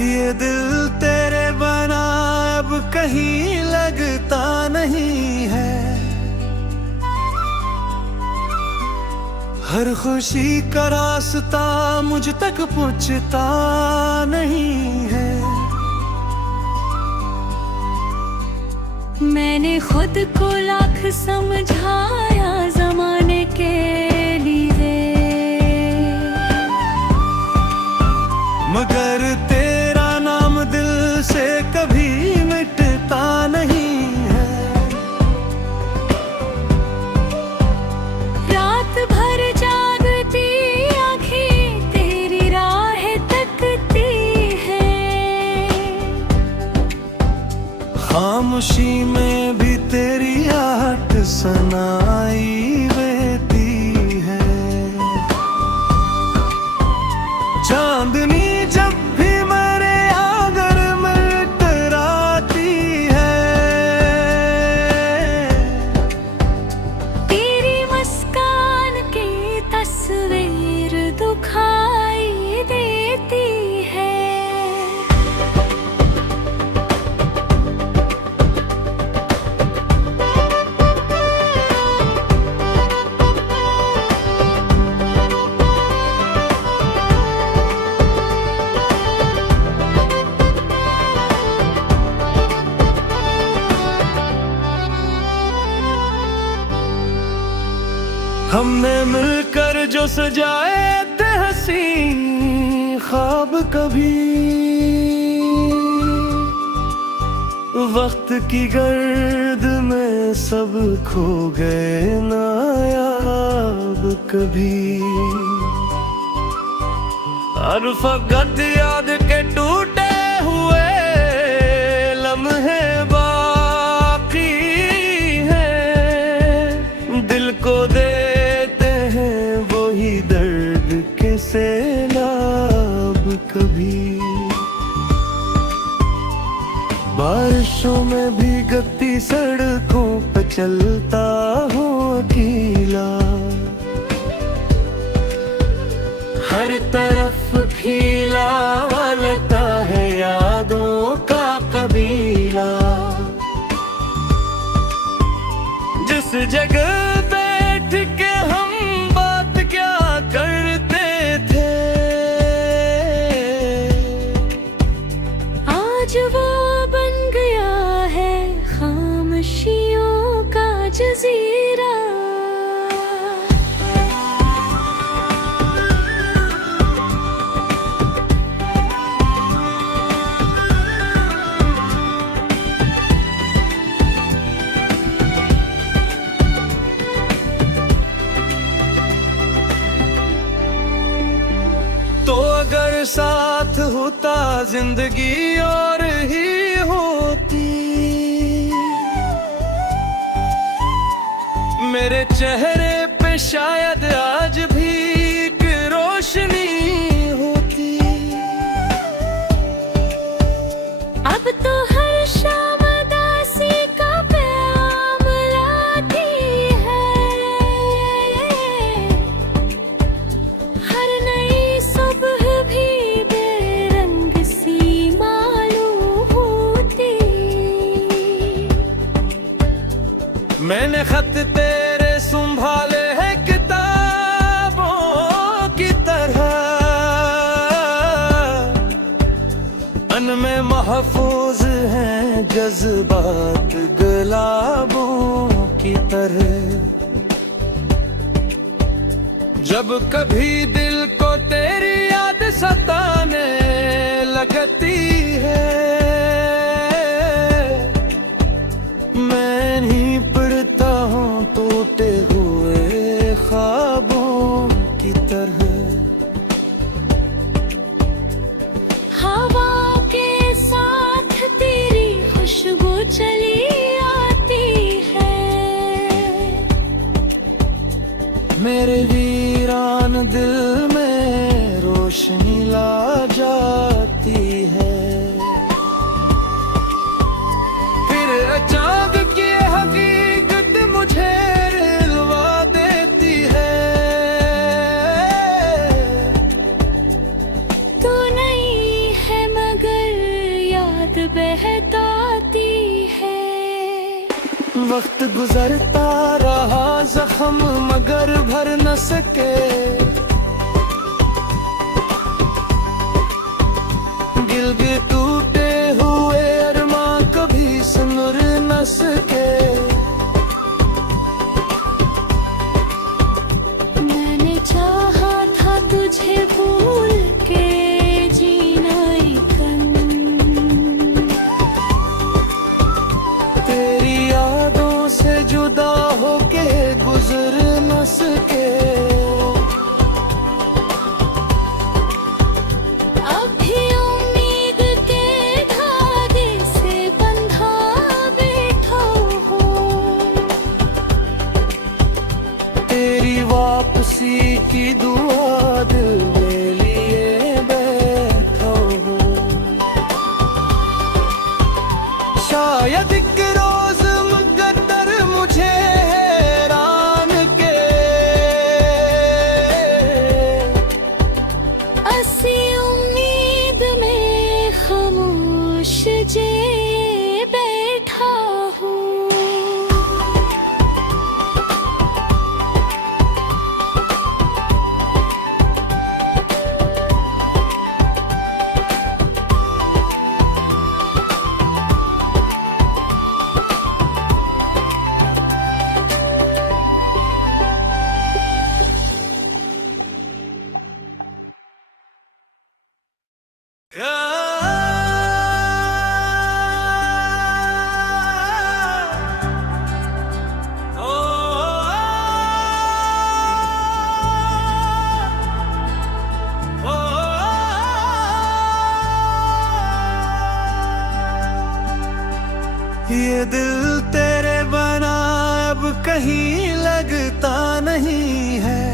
ये दिल तेरे बना अब कहीं लगता नहीं है। हर खुशी का रास्ता मुझ तक पहुंचता नहीं है। मैंने खुद को लाख समझाया जमाने के लिए, मगर तेरा नाम दिल से कभी मिटता नहीं है। रात भर जागती आँखें तेरी राह तकती है। खामोशी में भी तेरी आहट सुनाई देती है। चांदनी जब भी मेरे आंगन में टकराती है, तेरी मुस्कान की तस्वीर दुखाई देती है। हमने मिलकर जो सजाए थे हंसी ख्वाब, कभी वक्त की गर्द में सब खो गए नायाब कभी। हर फकत याद के टूटे हुए लम्हे बाकी हैं। दिल को देते हैं वही दर्द के सैलाब कभी। बारिशों में भीगती सड़कों पे चलता हूँ अकेला। हर तरफ खिला लगता है यादों का कबीला। जिस जगह बैठ के हम बात क्या करते थे, आज वो बन गया है खामोशियों का जजीरा। तो अगर साथ होता जिंदगी और ही होती। मेरे चेहरे पे शायद आज भी एक रोशनी होती। अब तो हर शाम उदासी का पैगाम लाती है। हर नई सुबह भी बेरंग सी मालूम होती। मैंने खत तेरे संभाले हैं किताबों की तरह, अनमें महफूज हैं जज्बात गुलाबों की तरह। जब कभी दिल को तेरी याद सताने लगती है, मैं नहीं पढ़ता हूँ टूटे हुए ख्वाबों की तरह। हवा के साथ तेरी खुशबू चली आती है। मेरे वीरान दिल में रोशनी ला जाती है। फिर अचानक की हकीकत मुझे रुलवा देती है। तू नहीं है मगर वक्त गुजरता रहा जख्म मगर भर न सके, दिल के टूटे हुए अरमां कभी सुनुर न सके। मैंने चाहा था तुझे भूल के जीना तेरी यादों से जुदा होके गुजर न सके। अभी उम्मीद के धागे से बंधा बैठा हूँ, तेरी वापसी की दुआ दिल में लिए बैठा हूँ। शायद एक रोज मुकद्दर मुझे हैरान के असी उम्मीद में खामोश जे बैठा हूँ। ये दिल तेरे बना अब कहीं लगता नहीं है,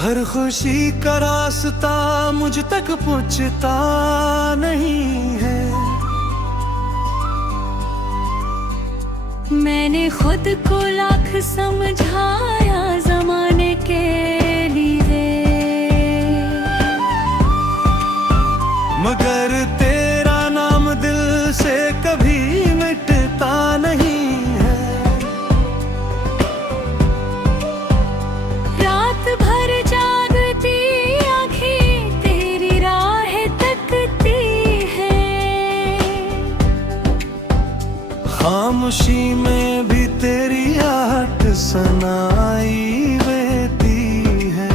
हर खुशी का रास्ता मुझ तक पहुंचता नहीं है। मैंने खुद को लाख समझाया जमाने के लिए, मगर तेरा नाम दिल से कभी मिटता नहीं है। रात भर जागती आँखें तेरी राह तकती है, खामोशी में भी तेरी आहट सुनाई देती है।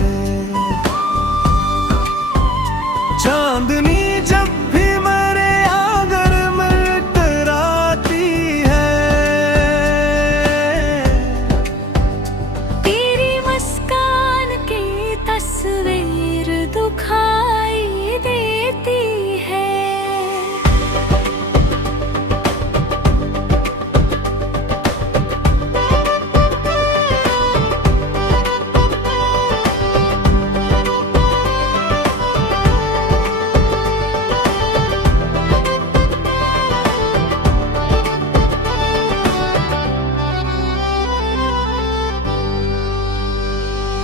चांदनी जब भी मेरे आंगन में टकराती है, तेरी मुस्कान की तस्वीर दुखाई देती है।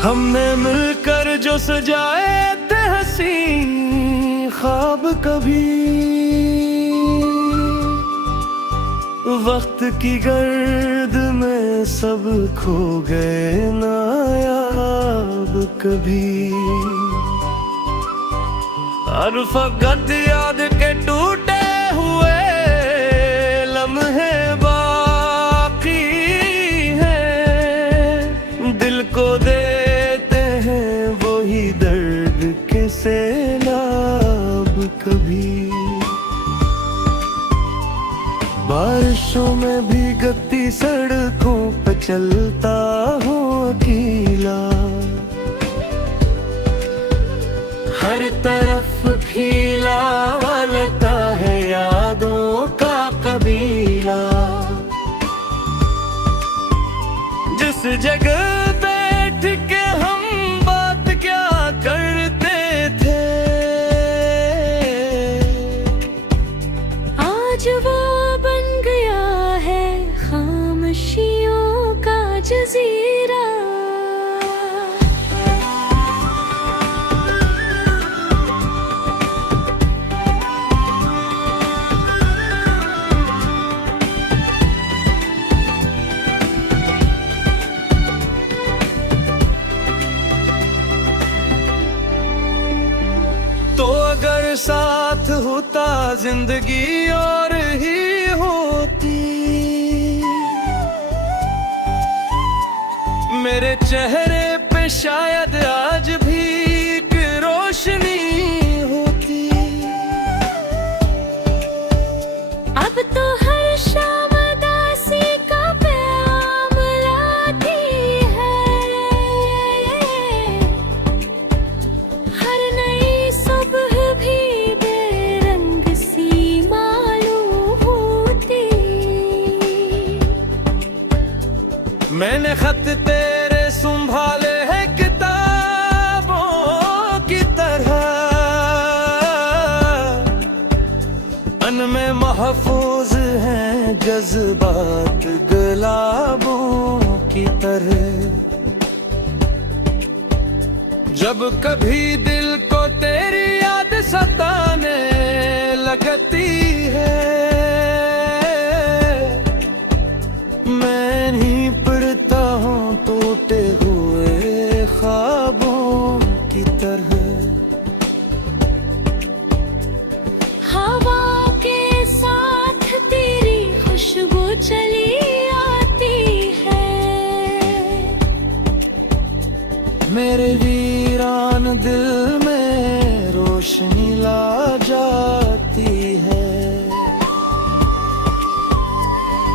हमने मिलकर जो सजाए थे हसीन ख्वाब, कभी वक्त की गर्द में सब खो गए नायाब कभी। हर फकत याद के टूटे हुए लम्हे बाकी हैं, दिल को देते हैं वही दर्द के सैलाब कभी। बारिशों में भीगती सड़कों पे चलता हूँ अकेला, हर तरफ खिला वाला साथ होता जिंदगी और ही होती। मेरे चेहरे पे शायद आज भी एक रोशनी होती। अब तो हर शाम उदासी का पैगाम लाती है। हर नई सुबह भी बेरंग सी मालूम होती। मैंने खत तेरे संभाले हैं किताबों की तरह, अनमें महफूज हैं जज्बात गुलाबों की तरह। जब कभी दिल को तेरी याद सताने लगती है, मैं नहीं पढ़ता हूँ टूटे हुए ख्वाबों की तरह। हवा के साथ तेरी खुशबू चली आती है। मेरे वीरान दिल में रोशनी ला जाती है।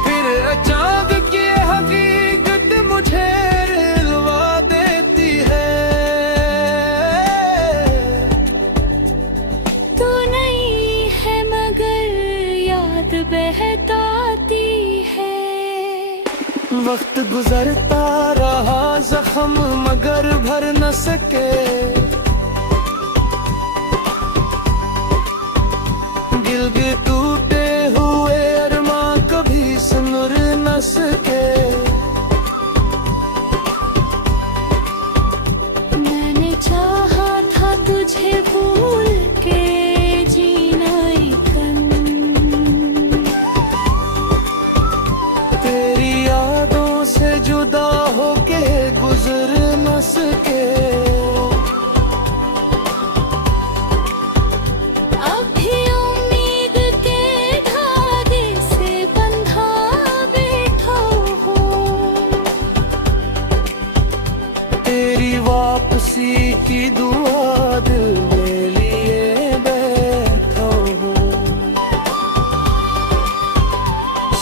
फिर अचानक की हकीकत मुझे हिलवा देती है। तू नहीं है मगर याद बहताती है। वक्त गुजरता रहा जख्म मगर भर न सके। दिल के टूटे हुए अरमां कभी सुनुर न सके। मैंने चाहा था तुझे भूल के जीना कन। तेरी यादों से जुदा होके गुजर न सके। अब भी उम्मीद के धागे से बंधा बैठा हूँ। तेरी वापसी की दुआ दिल में लिए बैठा हूँ।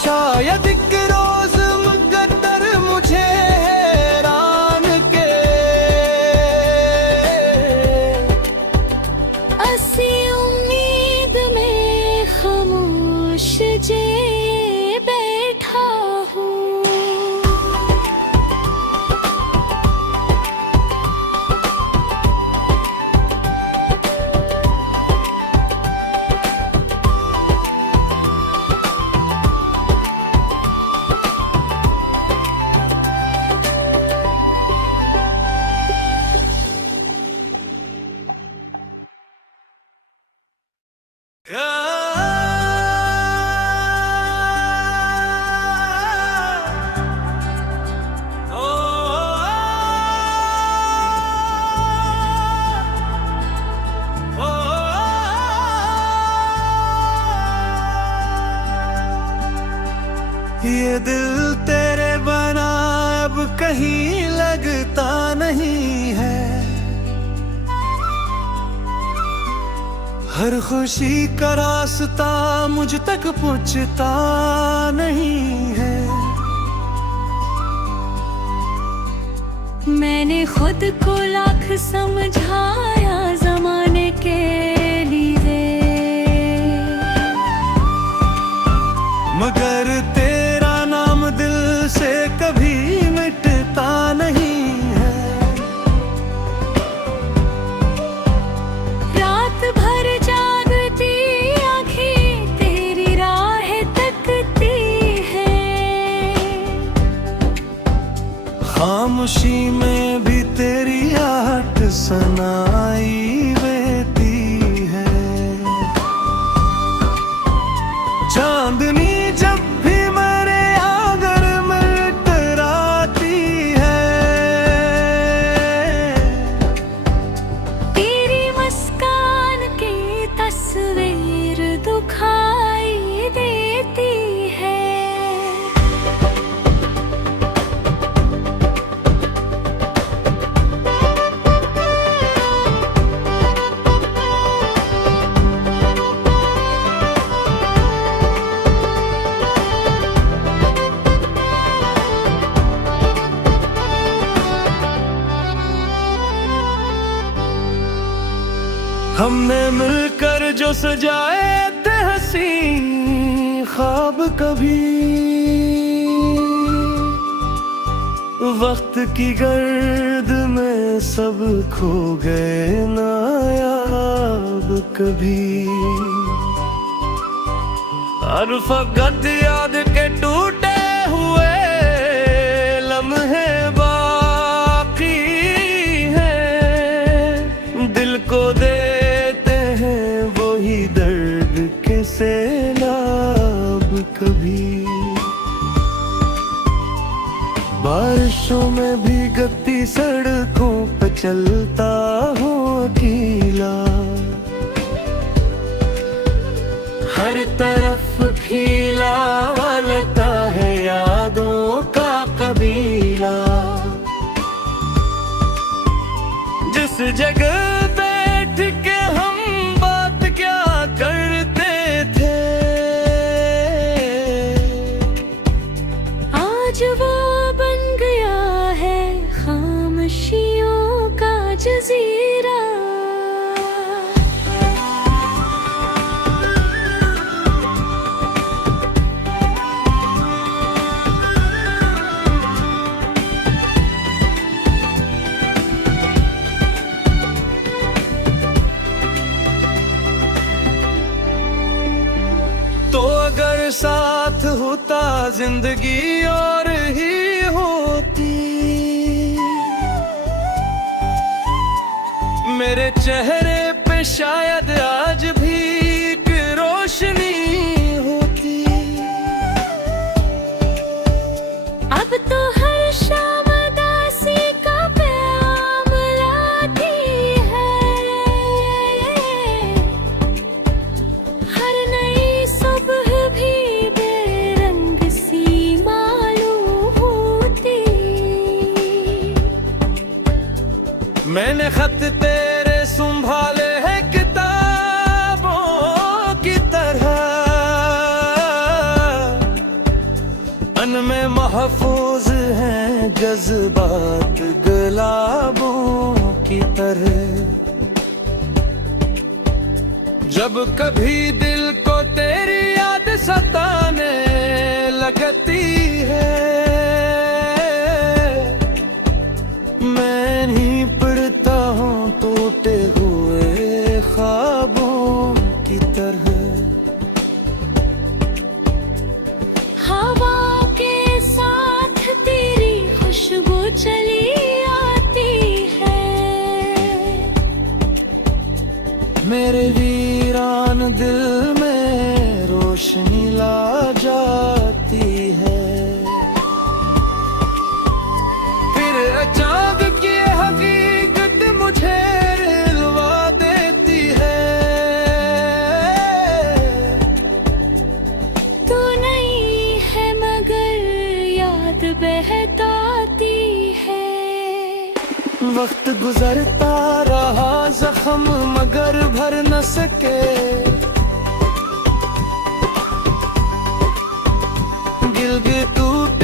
शायद एक रोज मुकद्दर मुझे हैरान के असी उम्मीद में खामोश जे बैठा हूँ। ये दिल तेरे बना अब कहीं लगता नहीं है। हर खुशी का रास्ता मुझ तक पहुंचता नहीं है। मैंने खुद को लाख समझाया जमाने के लिए, मगर तेरा नाम दिल से कभी मिटता नहीं है। रात भर जागती आँखें तेरी राह तकती है। खामोशी में भी तेरी आहट सुनाई देती है। चांदनी जब भी मेरे आंगन में टकराती है, तेरी मुस्कान की हमने मिलकर जो सजाए थे हंसी ख्वाब कभी वक्त की गर्द में सब खो गए नायाब कभी। हर फकत याद के टूटे हुए लम्हे बाकी हैं, दिल को देते हैं वही दर्द के सैलाब कभी। बारिशों में भीगती सड़कों पे चलता हूँ अकेला, हर तरफ खिला लगता है यादों का कबीला। जिस जगह बैठ के हम बात क्या करते थे, आज वो बन गया है खामोशियों का जजीरा। तो अगर साथ होता जिंदगी और ही होती, मेरे चेहरे पे शायद आज भी एक रोशनी होती। अब तो हर शाम उदासी का पैगाम लाती है, हर नई सुबह भी बेरंग सी मालूम होती। मैंने खत तेरे संभाले हैं किताबों की तरह, अनमें महफूज हैं जज्बात गुलाबों की तरह। जब कभी दिल को तेरी याद सताने लगती है, मैं नहीं पढ़ता हूँ टूटे हुए ख्वाबों की तरह। हवा के साथ तेरी खुशबू चली आती है, मेरे वीरान दिल में रोशनी ला जाती है। फिर अचानक की हकीकत मुझे हिलवा देती है, तू नहीं है मगर याद बहताती है। वक्त गुजरता रहा जख्म मगर भर न सके, गिल टूट